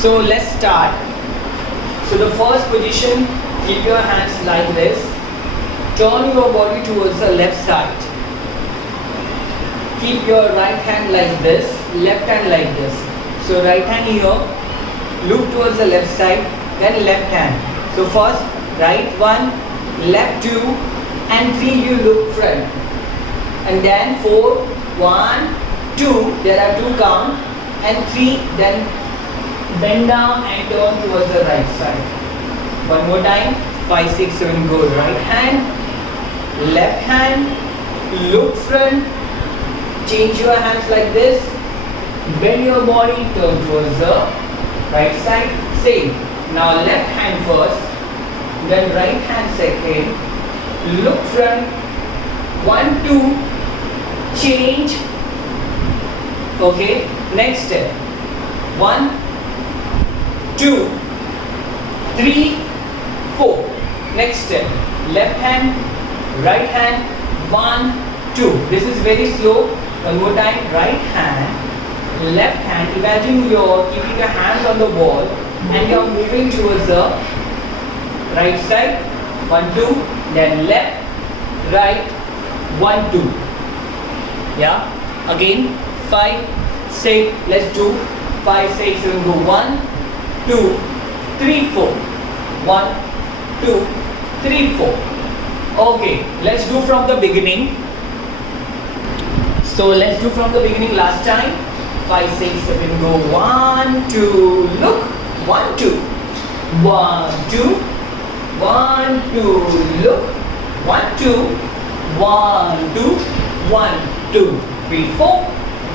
So let's start. So the first position, keep your hands like this. Turn your body towards the left side. Keep your right hand like this, left hand like this. So right hand here, look towards the left side, then left hand. So first, right one, left two, and three you look front. And then 4, 1, 2, there are 2 count, and 3, then bend down and turn towards the right side. One more time, 5, 6, 7, go. Right hand, left hand, look front, change your hands like this, bend your body, turn towards the right side, same. Now left hand first, then right hand second, look front, 1, 2, change. Okay, next step, 1, 2, 3, 4. Next step, left hand, right hand, 1, 2. This is very slow. One more time, right hand, left hand. Imagine you're keeping your hands on the wall and you're moving towards the right side. 1, 2, then left, right, 1, 2. Yeah, again 5, 6, let's do 5, 6, 7, go. 1, 2, 3, 4. 1, 2, 3, 4. Okay, let's do from the beginning. So let's do from the beginning last time. 5, 6, 7, go. 1, 2, look. 1, 2. 1, 2. 1, 2, look. 1, 2. 1, 2. 1, 2, 3, 4.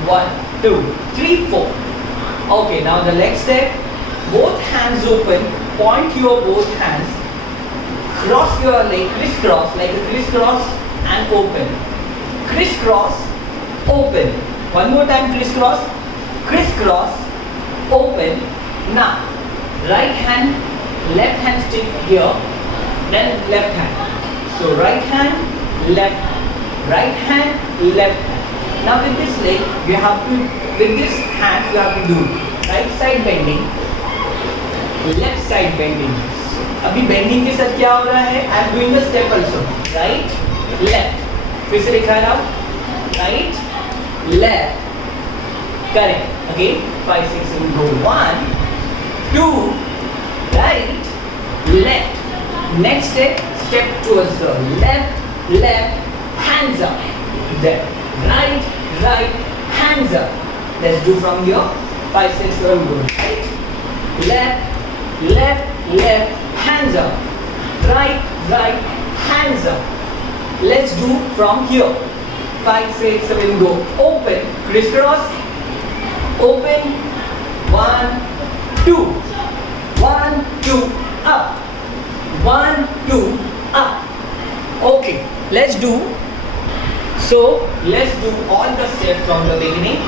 1, 2, 3, 4. Okay, now the next step. Both hands open. Point your both hands. Cross your leg, crisscross, like a crisscross, and open. Crisscross, open. One more time, crisscross, crisscross, open. Now, right hand, left hand stick here, then left hand. So right hand, left hand, right hand, left hand. Now with this leg, you have to, with this hand, you have to do right side bending, left side bending. अभी bending के साथ क्या हो रहा है? I am doing the step also. Right, left. फिर से दिखा रहा हूँ. Right, left. Correct. Again 5, 6, 7, go. 1, 2, right, left. Next step, step towards the left, left, hands up. Then right, right, hands up. Let's do from here. 5, 6, 7, go. Right, left, left, left, hands up. Right, right, hands up. Let's do from here. 5, 6, 7, go. Open, crisscross, open. 1, 2. 1, 2, up. 1, 2, up. Okay, let's do. So, let's do all the steps from the beginning.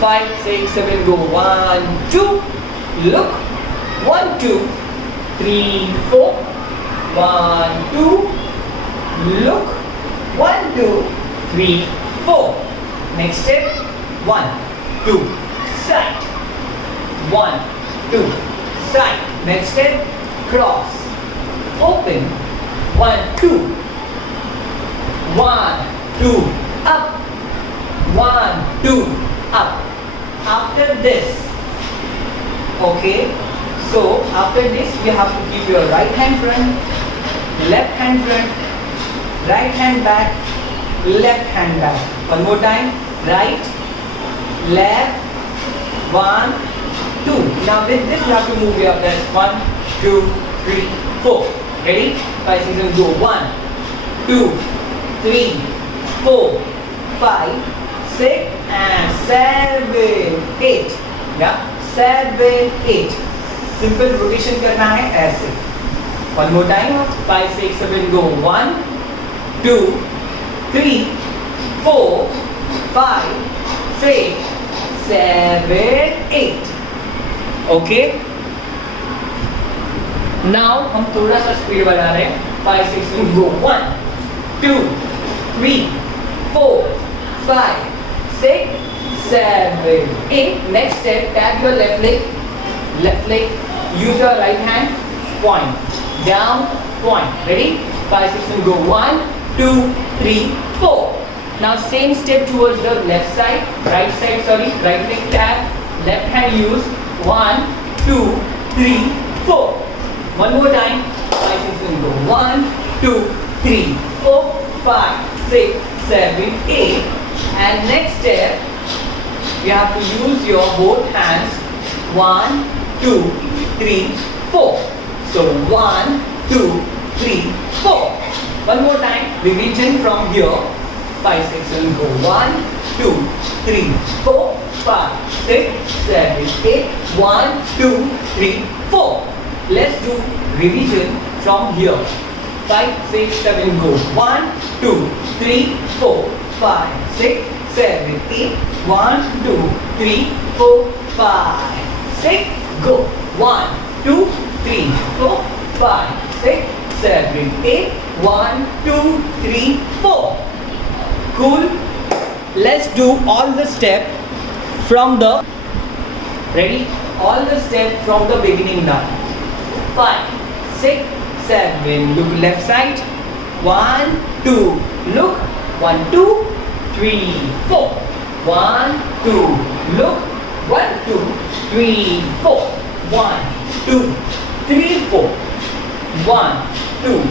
5, 6, 7, go. 1, 2. Look. 1, 2, 3, 4. 1, 2. Look. 1, 2, 3, 4. Next step. 1, 2. Side. 1, 2. Side. Next step. Cross. Open. 1, 2. 1, 2. Up. 1, 2. Up. After this. Okay. So after this, you have to keep your right hand front, left hand front, right hand back, left hand back. One more time. Right, left, 1, 2. Now with this, you have to move your legs. 1, 2, 3, 4. Ready? 5, 6, 7, go. 1, 2, 3, 4, 5, 6, and 7, 8. Yeah, 7, 8. Simple rotation करना है ऐसे. One more time. 5, 6, 7, go. 1, 2, 3, 4, 5, 6, 7, 8. Okay. Now हम थोड़ा सा speed बढ़ा रहे हैं. 5, 6, 7, go. 1, 2, 3, 4, 5, 6, 7, 8. Next step. Tap your left leg. left leg. Use your right hand. Point. Down. Point. Ready? 5, 6, and go. 1, 2, 3, 4. Now same step towards the left side. Right leg tap. Left hand use. 1, 2, 3, 4. One more time. 5, 6, and go. 1, 2, 3, 4, 5, 6, 7, 8. And next step, you have to use your both hands. 1, 2, 3, 4. So 1, 2, 3, 4. One more time. Revision from here. 5, 6, and go. 1, 2, 3, 4, 5, 6, 7, 8. 1, 2, 3, 4. Let's do revision from here. 5, 6, 7, go. 1, 2, 3, 4, 5, 6, 7, 8. 1, 2, 3, 4, 5, 6, go. 1, 2, 3, 4, 5, 6, 7, 8. 1, 2, 3, 4. Cool. Let's do all the step from the ready? All the step from the beginning now. 5, 6, 7. Look left side. 1, 2. Look. 1, 2, 3, 4. 1, 2. Look. 1, 2, 3, 4. 1, 2, 3, 4. 1, 2,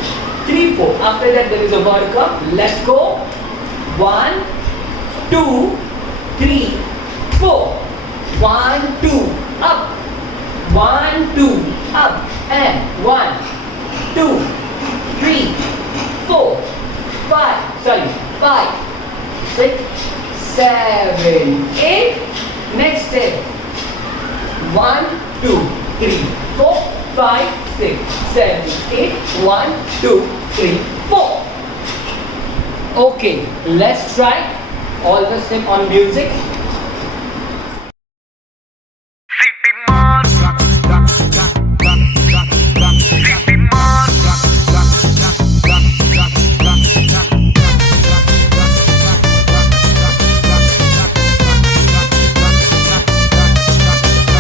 3, 4. After that there is a vertical. Let's go. 1, 2, 3, 4. 1, 2. Up. 1, 2. Up. And 1, 2, 3, 4, 5. 5, 6, 7, 8. Next step. 1, 2, 3, 4, 5, 6, 7, 8. 1, 2, 3, 4. Okay, let's try all the steps on music. Seeti Maar. Seeti Maar.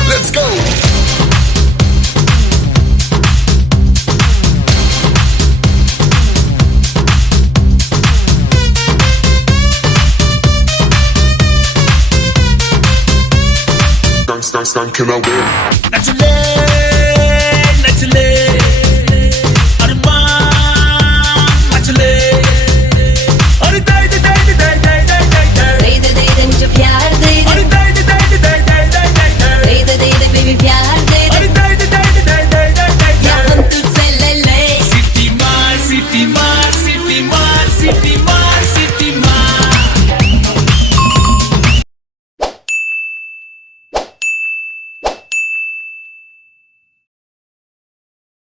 Let's go! Stank, can I win?